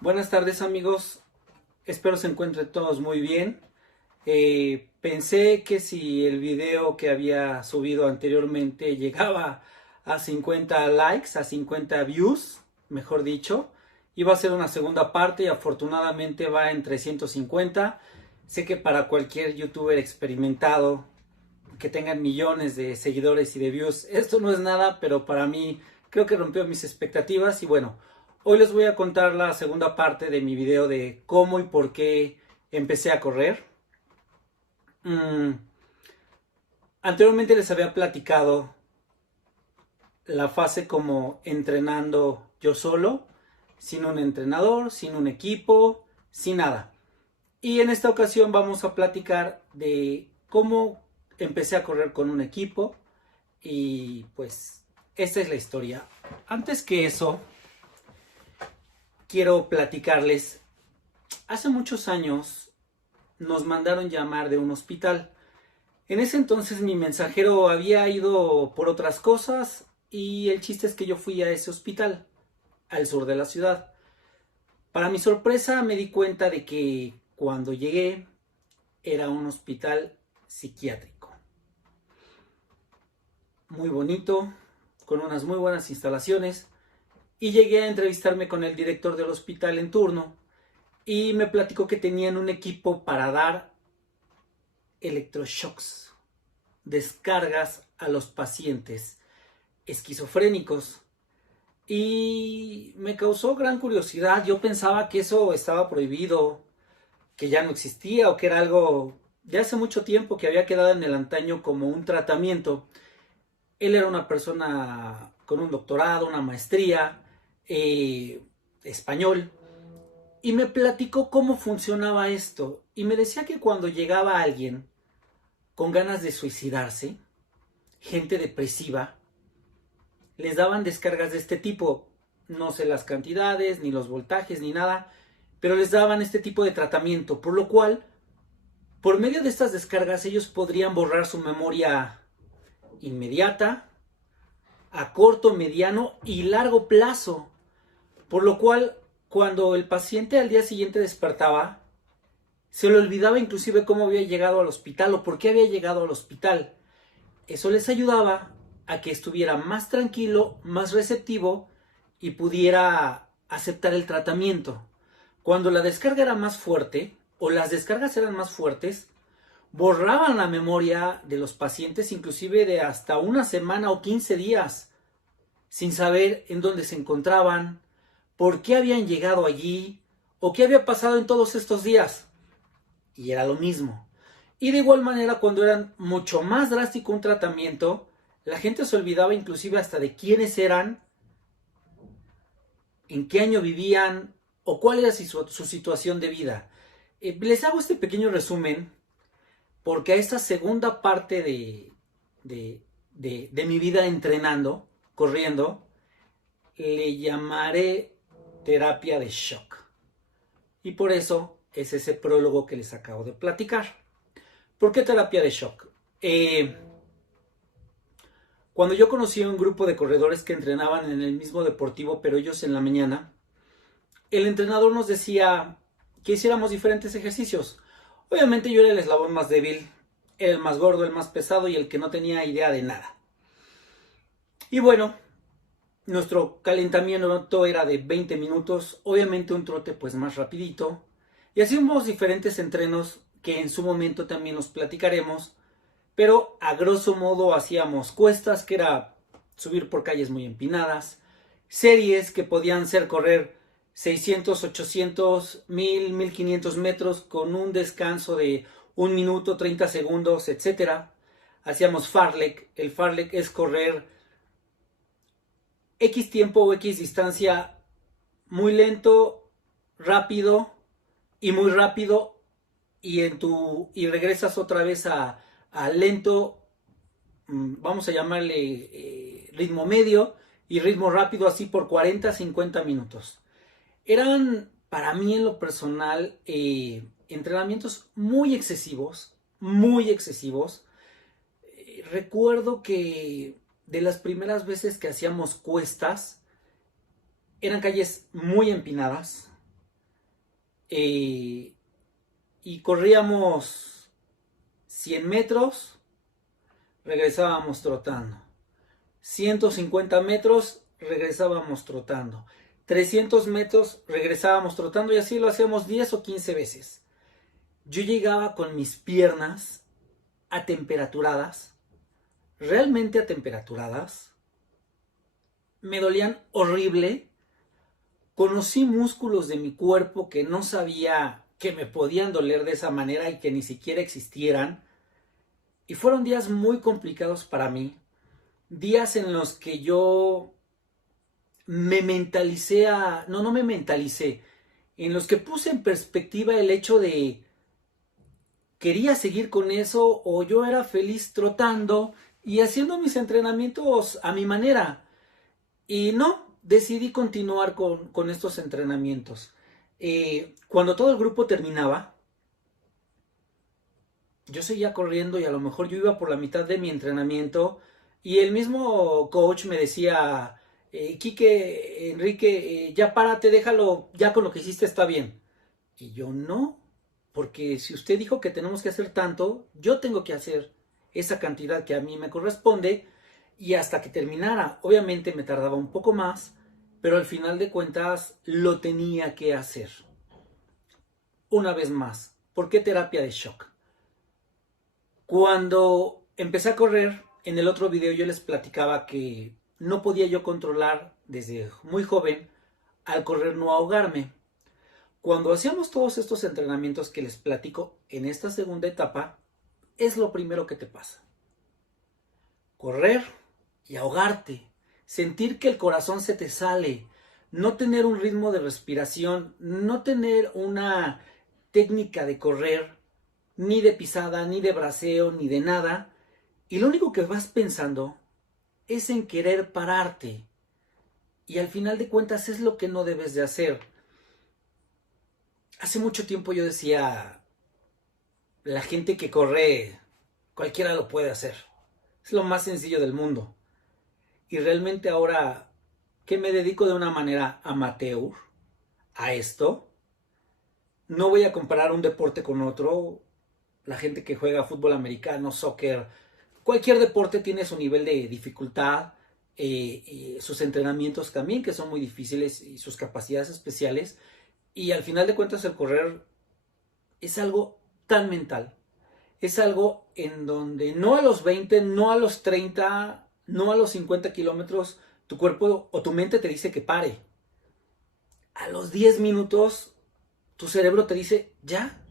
Buenas tardes amigos, espero se encuentren todos muy bien. Pensé que si el video que había subido anteriormente llegaba a 50 likes, a 50 views, mejor dicho, iba a ser una segunda parte y afortunadamente va en 350. Sé que para cualquier youtuber experimentado que tengan millones de seguidores y de views, esto no es nada, pero para mí creo que rompió mis expectativas y bueno, hoy les voy a contar la segunda parte de mi video de cómo y por qué empecé a correr. Mm, Anteriormente les había platicado la fase como entrenando yo solo, sin un entrenador, sin un equipo, sin nada. Y en esta ocasión vamos a platicar de cómo empecé a correr con un equipo y pues esta es la historia. Antes que eso, quiero platicarles, hace muchos años nos mandaron llamar de un hospital. En ese entonces mi mensajero había ido por otras cosas y el chiste es que yo fui a ese hospital, al sur de la ciudad. Para mi sorpresa me di cuenta de que cuando llegué era un hospital psiquiátrico. Muy bonito, con unas muy buenas instalaciones, y llegué a entrevistarme con el director del hospital en turno y me platicó que tenían un equipo para dar electroshocks, descargas a los pacientes esquizofrénicos. Y me causó gran curiosidad. Yo pensaba que eso estaba prohibido, que ya no existía o que era algo de hace mucho tiempo que había quedado en el antaño como un tratamiento. Él era una persona con un doctorado, una maestría, español, y me platicó cómo funcionaba esto. Y me decía que cuando llegaba alguien con ganas de suicidarse, gente depresiva, les daban descargas de este tipo. No sé las cantidades, ni los voltajes, ni nada, pero les daban este tipo de tratamiento, por lo cual, por medio de estas descargas, ellos podrían borrar su memoria inmediata, a corto, mediano y largo plazo. Por lo cual, cuando el paciente al día siguiente despertaba, se le olvidaba inclusive cómo había llegado al hospital o por qué había llegado al hospital. Eso les ayudaba a que estuviera más tranquilo, más receptivo y pudiera aceptar el tratamiento. Cuando la descarga era más fuerte o las descargas eran más fuertes, borraban la memoria de los pacientes inclusive de hasta una semana o 15 días, sin saber en dónde se encontraban, por qué habían llegado allí o qué había pasado en todos estos días. Y era lo mismo. Y de igual manera, cuando era mucho más drástico un tratamiento, la gente se olvidaba inclusive hasta de quiénes eran, en qué año vivían o cuál era su situación de vida. Les hago este pequeño resumen porque a esta segunda parte de mi vida entrenando, corriendo, le llamaré terapia de shock. Y por eso es ese prólogo que les acabo de platicar. ¿Por qué terapia de shock? Cuando yo conocí a un grupo de corredores que entrenaban en el mismo deportivo, pero ellos en la mañana, el entrenador nos decía que hiciéramos diferentes ejercicios. Obviamente yo era el eslabón más débil, era el más gordo, el más pesado y el que no tenía idea de nada. Y bueno, nuestro calentamiento era de 20 minutos, obviamente un trote pues más rapidito. Y hacíamos diferentes entrenos que en su momento también los platicaremos, pero a grosso modo hacíamos cuestas, que era subir por calles muy empinadas, series que podían ser correr 600, 800, 1000, 1500 metros con un descanso de 1 minuto, 30 segundos, etcétera. Hacíamos fartlek. El fartlek es correr X tiempo o X distancia muy lento, rápido y muy rápido y regresas otra vez a lento, vamos a llamarle ritmo medio y ritmo rápido, así por 40, 50 minutos. Eran para mí en lo personal entrenamientos muy excesivos, muy excesivos. Recuerdo que de las primeras veces que hacíamos cuestas, eran calles muy empinadas, eh, y corríamos 100 metros, regresábamos trotando. 150 metros, regresábamos trotando. 300 metros, regresábamos trotando y así lo hacíamos 10 o 15 veces. Yo llegaba con mis piernas atemperaturadas, realmente atemperaturadas. Me dolían horrible. Conocí músculos de mi cuerpo que no sabía que me podían doler de esa manera y que ni siquiera existieran. Y fueron días muy complicados para mí. Días en los que yo me mentalicé no me mentalicé, en los que puse en perspectiva el hecho de quería seguir con eso o yo era feliz trotando y haciendo mis entrenamientos a mi manera. Y no, decidí continuar con estos entrenamientos. Cuando todo el grupo terminaba, yo seguía corriendo y a lo mejor yo iba por la mitad de mi entrenamiento y el mismo coach me decía, Quique, Enrique, ya párate, déjalo, ya con lo que hiciste está bien. Y yo no, porque si usted dijo que tenemos que hacer tanto, yo tengo que hacer esa cantidad que a mí me corresponde y hasta que terminara. Obviamente me tardaba un poco más, pero al final de cuentas lo tenía que hacer. Una vez más, ¿por qué terapia de shock? Cuando empecé a correr, en el otro video yo les platicaba que no podía yo controlar desde muy joven al correr no ahogarme. Cuando hacíamos todos estos entrenamientos que les platico en esta segunda etapa, es lo primero que te pasa. Correr y ahogarte, sentir que el corazón se te sale, no tener un ritmo de respiración, no tener una técnica de correr, ni de pisada, ni de braceo, ni de nada, y lo único que vas pensando es en querer pararte, y al final de cuentas es lo que no debes de hacer. Hace mucho tiempo yo decía, la gente que corre, cualquiera lo puede hacer, es lo más sencillo del mundo, y realmente ahora que me dedico de una manera amateur a esto, no voy a comparar un deporte con otro. La gente que juega fútbol americano, soccer, cualquier deporte tiene su nivel de dificultad, y sus entrenamientos también que son muy difíciles y sus capacidades especiales. Y al final de cuentas el correr es algo tan mental. Es algo en donde no a los 20, no a los 30, no a los 50 kilómetros, tu cuerpo o tu mente te dice que pare. A los 10 minutos, tu cerebro te dice, ya.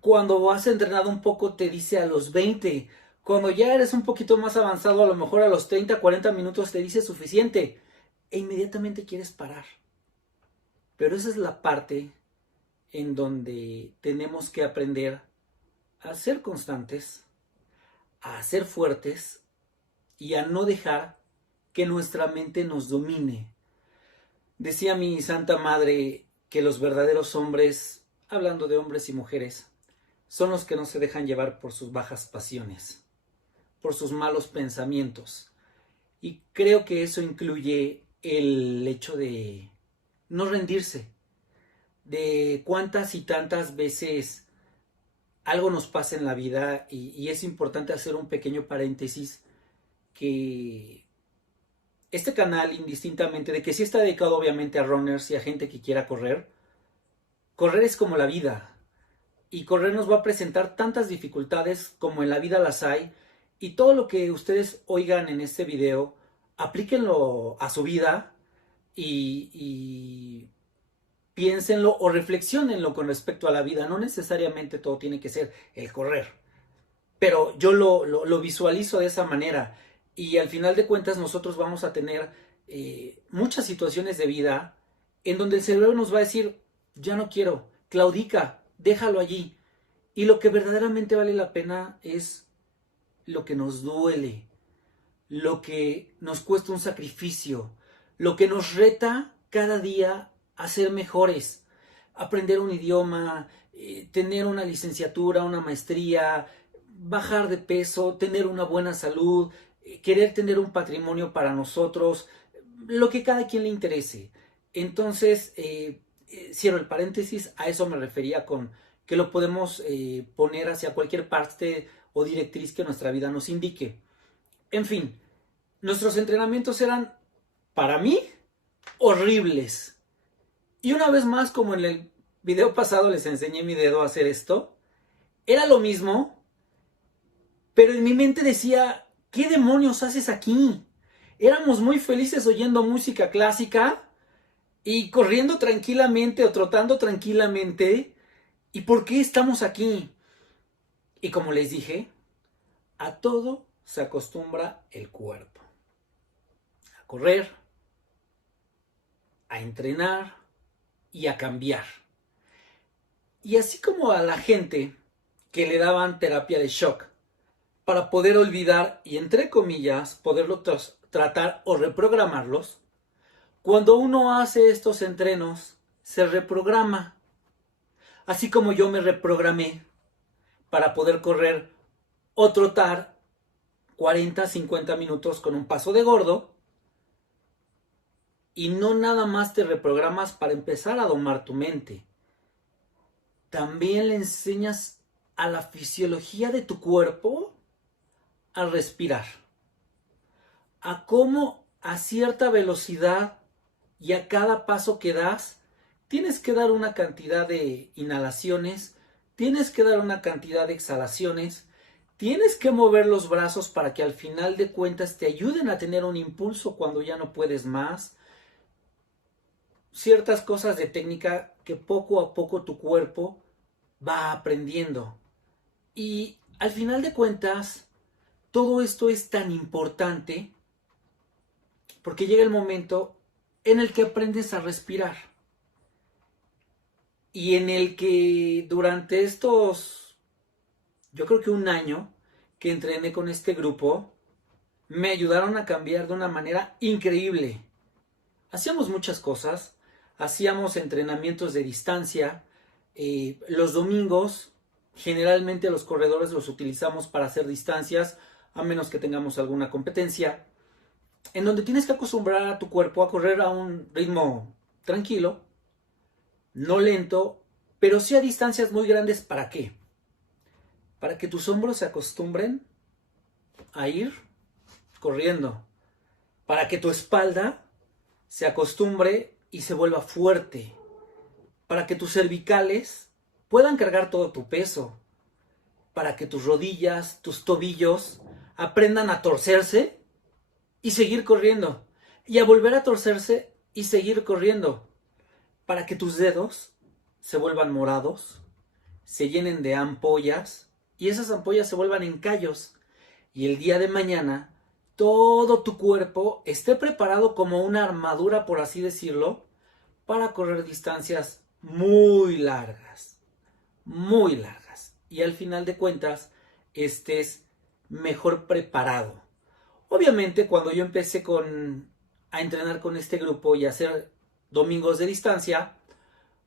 Cuando has entrenado un poco, te dice a los 20. Cuando ya eres un poquito más avanzado, a lo mejor a los 30, 40 minutos te dice suficiente. E inmediatamente quieres parar. Pero esa es la parte en donde tenemos que aprender a ser constantes, a ser fuertes y a no dejar que nuestra mente nos domine. Decía mi Santa Madre que los verdaderos hombres, hablando de hombres y mujeres, son los que no se dejan llevar por sus bajas pasiones, por sus malos pensamientos. Y creo que eso incluye el hecho de no rendirse, de cuántas y tantas veces algo nos pasa en la vida y es importante hacer un pequeño paréntesis que este canal, indistintamente de que sí está dedicado obviamente a runners y a gente que quiera correr, correr es como la vida y correr nos va a presentar tantas dificultades como en la vida las hay y todo lo que ustedes oigan en este video, aplíquenlo a su vida y piénsenlo o reflexionenlo con respecto a la vida. No necesariamente todo tiene que ser el correr, pero yo lo visualizo de esa manera y al final de cuentas nosotros vamos a tener muchas situaciones de vida en donde el cerebro nos va a decir, ya no quiero, claudica, déjalo allí. Y lo que verdaderamente vale la pena es lo que nos duele, lo que nos cuesta un sacrificio, lo que nos reta cada día a ser mejores, aprender un idioma, tener una licenciatura, una maestría, bajar de peso, tener una buena salud, querer tener un patrimonio para nosotros, lo que cada quien le interese. Entonces, cierro el paréntesis, a eso me refería con que lo podemos poner hacia cualquier parte o directriz que nuestra vida nos indique. En fin, nuestros entrenamientos eran, para mí, horribles. Y una vez más, como en el video pasado les enseñé mi dedo a hacer esto, era lo mismo, pero en mi mente decía, ¿qué demonios haces aquí? Éramos muy felices oyendo música clásica y corriendo tranquilamente o trotando tranquilamente. ¿Y por qué estamos aquí? Y como les dije, a todo se acostumbra el cuerpo. A correr, a entrenar y a cambiar. Y así como a la gente que le daban terapia de shock para poder olvidar y, entre comillas, poderlo tratar o reprogramarlos, cuando uno hace estos entrenos, se reprograma. Así como yo me reprogramé para poder correr o trotar 40, 50 minutos con un paso de gordo, y no nada más te reprogramas para empezar a domar tu mente. También le enseñas a la fisiología de tu cuerpo a respirar. A cómo a cierta velocidad y a cada paso que das, tienes que dar una cantidad de inhalaciones, tienes que dar una cantidad de exhalaciones, tienes que mover los brazos para que al final de cuentas te ayuden a tener un impulso cuando ya no puedes más. Ciertas cosas de técnica que poco a poco tu cuerpo va aprendiendo. Y al final de cuentas, todo esto es tan importante porque llega el momento en el que aprendes a respirar. Y en el que durante estos, yo creo que un año que entrené con este grupo, me ayudaron a cambiar de una manera increíble. Hacíamos muchas cosas, hacíamos entrenamientos de distancia, los domingos generalmente los corredores los utilizamos para hacer distancias, a menos que tengamos alguna competencia, en donde tienes que acostumbrar a tu cuerpo a correr a un ritmo tranquilo, no lento, pero sí a distancias muy grandes. ¿Para qué? Para que tus hombros se acostumbren a ir corriendo, para que tu espalda se acostumbre y se vuelva fuerte, para que tus cervicales puedan cargar todo tu peso, para que tus rodillas, tus tobillos aprendan a torcerse y seguir corriendo, y a volver a torcerse y seguir corriendo, para que tus dedos se vuelvan morados, se llenen de ampollas y esas ampollas se vuelvan en callos, y el día de mañana todo tu cuerpo esté preparado como una armadura, por así decirlo, para correr distancias muy largas, y al final de cuentas estés mejor preparado. Obviamente, cuando yo empecé a entrenar con este grupo y a hacer domingos de distancia,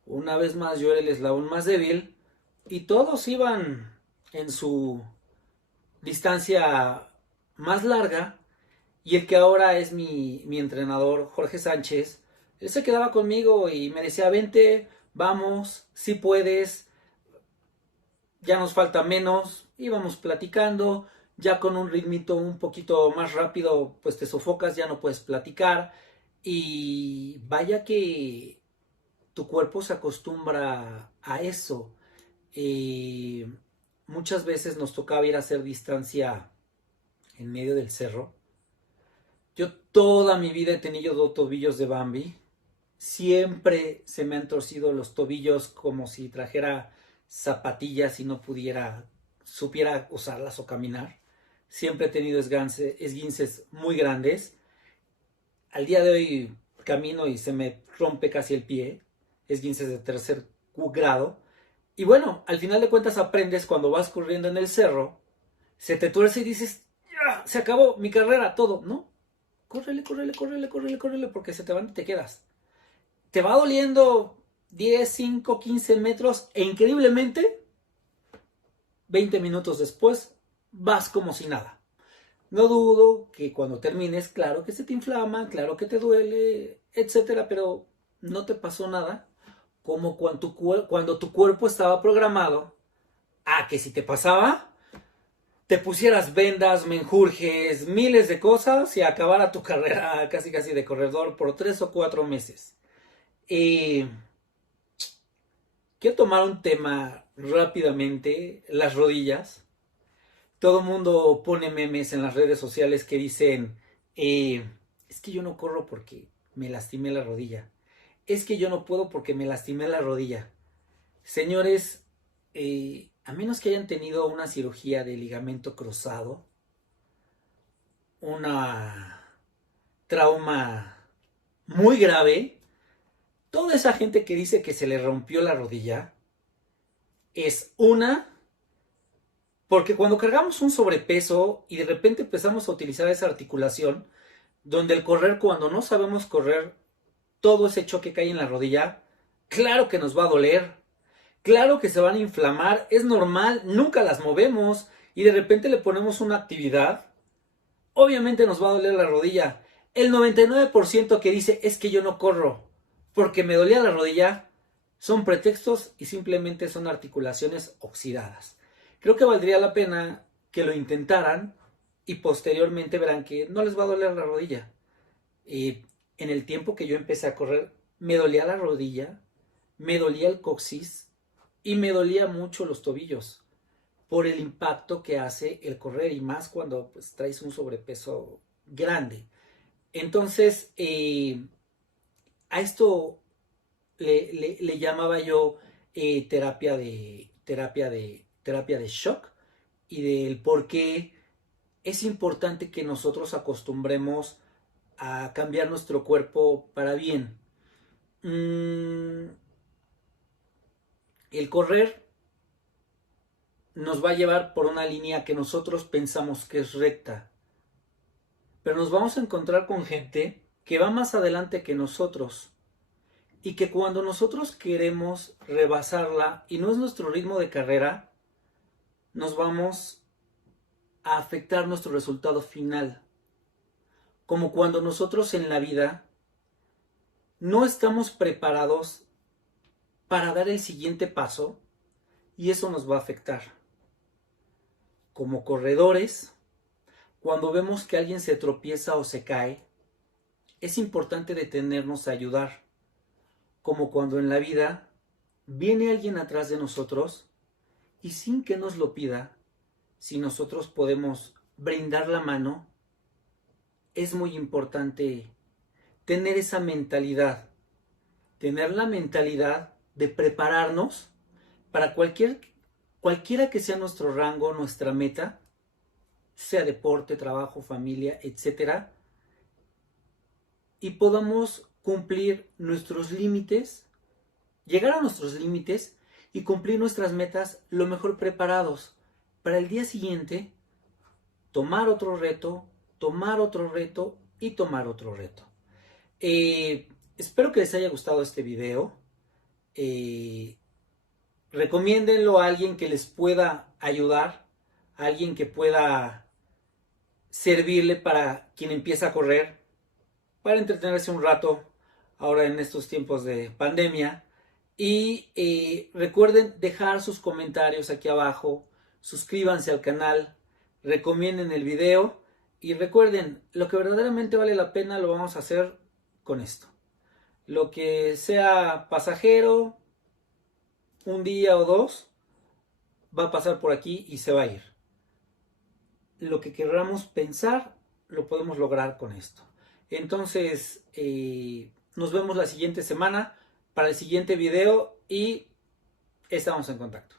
una vez más yo era el eslabón más débil y todos iban en su distancia más larga, y el que ahora es mi entrenador, Jorge Sánchez, él se quedaba conmigo y me decía, vente, vamos, si puedes, ya nos falta menos. Íbamos platicando, ya con un ritmito un poquito más rápido, pues te sofocas, ya no puedes platicar, y vaya que tu cuerpo se acostumbra a eso. Muchas veces nos tocaba ir a hacer distancia en medio del cerro. Yo toda mi vida he tenido tobillos de Bambi. Siempre se me han torcido los tobillos como si trajera zapatillas y no supiera usarlas o caminar. Siempre he tenido esguinces muy grandes. Al día de hoy camino y se me rompe casi el pie. Esguinces de tercer grado. Y bueno, al final de cuentas aprendes cuando vas corriendo en el cerro, se te tuerce y dices, ¡ya! Se acabó mi carrera, todo, ¿no? Córrele, porque se te van y te quedas. Te va doliendo 10, 5, 15 metros e increíblemente 20 minutos después vas como si nada. No dudo que cuando termines, claro que se te inflama, claro que te duele, etcétera, pero no te pasó nada como cuando tu cuerpo estaba programado a que si te pasaba, te pusieras vendas, menjurjes, miles de cosas y acabara tu carrera casi casi de corredor por 3 o 4 meses. Y quiero tomar un tema rápidamente, las rodillas. Todo el mundo pone memes en las redes sociales que dicen, es que yo no corro porque me lastimé la rodilla. Es que yo no puedo porque me lastimé la rodilla. Señores, a menos que hayan tenido una cirugía de ligamento cruzado, una trauma muy grave, toda esa gente que dice que se le rompió la rodilla es porque cuando cargamos un sobrepeso y de repente empezamos a utilizar esa articulación, donde el correr, cuando no sabemos correr, todo ese choque que hay en la rodilla, claro que nos va a doler, claro que se van a inflamar, es normal, nunca las movemos y de repente le ponemos una actividad, obviamente nos va a doler la rodilla. El 99% que dice es que yo no corro porque me dolía la rodilla son pretextos y simplemente son articulaciones oxidadas. Creo que valdría la pena que lo intentaran y posteriormente verán que no les va a doler la rodilla. En el tiempo que yo empecé a correr, me dolía la rodilla, me dolía el coxis y me dolía mucho los tobillos por el impacto que hace el correr y más cuando pues, traes un sobrepeso grande. Entonces, a esto le llamaba yo terapia de shock y del por qué es importante que nosotros acostumbremos a cambiar nuestro cuerpo para bien. El correr nos va a llevar por una línea que nosotros pensamos que es recta, pero nos vamos a encontrar con gente que va más adelante que nosotros y que cuando nosotros queremos rebasarla y no es nuestro ritmo de carrera, nos vamos a afectar nuestro resultado final. Como cuando nosotros en la vida no estamos preparados para dar el siguiente paso y eso nos va a afectar. Como corredores, cuando vemos que alguien se tropieza o se cae, es importante detenernos a ayudar. Como cuando en la vida viene alguien atrás de nosotros y sin que nos lo pida, si nosotros podemos brindar la mano, es muy importante tener esa mentalidad, tener la mentalidad de prepararnos para cualquiera que sea nuestro rango, nuestra meta, sea deporte, trabajo, familia, etcétera, y podamos cumplir nuestros límites, llegar a nuestros límites y cumplir nuestras metas lo mejor preparados para el día siguiente tomar otro reto, tomar otro reto y tomar otro reto. Espero que les haya gustado este video. Recomiéndenlo a alguien que les pueda ayudar, a alguien que pueda servirle para quien empieza a correr, para entretenerse un rato ahora en estos tiempos de pandemia. Y recuerden dejar sus comentarios aquí abajo, suscríbanse al canal, recomienden el video y recuerden, lo que verdaderamente vale la pena lo vamos a hacer con esto. Lo que sea pasajero, un día o dos, va a pasar por aquí y se va a ir. Lo que queramos pensar, lo podemos lograr con esto. Entonces, nos vemos la siguiente semana para el siguiente video y estamos en contacto.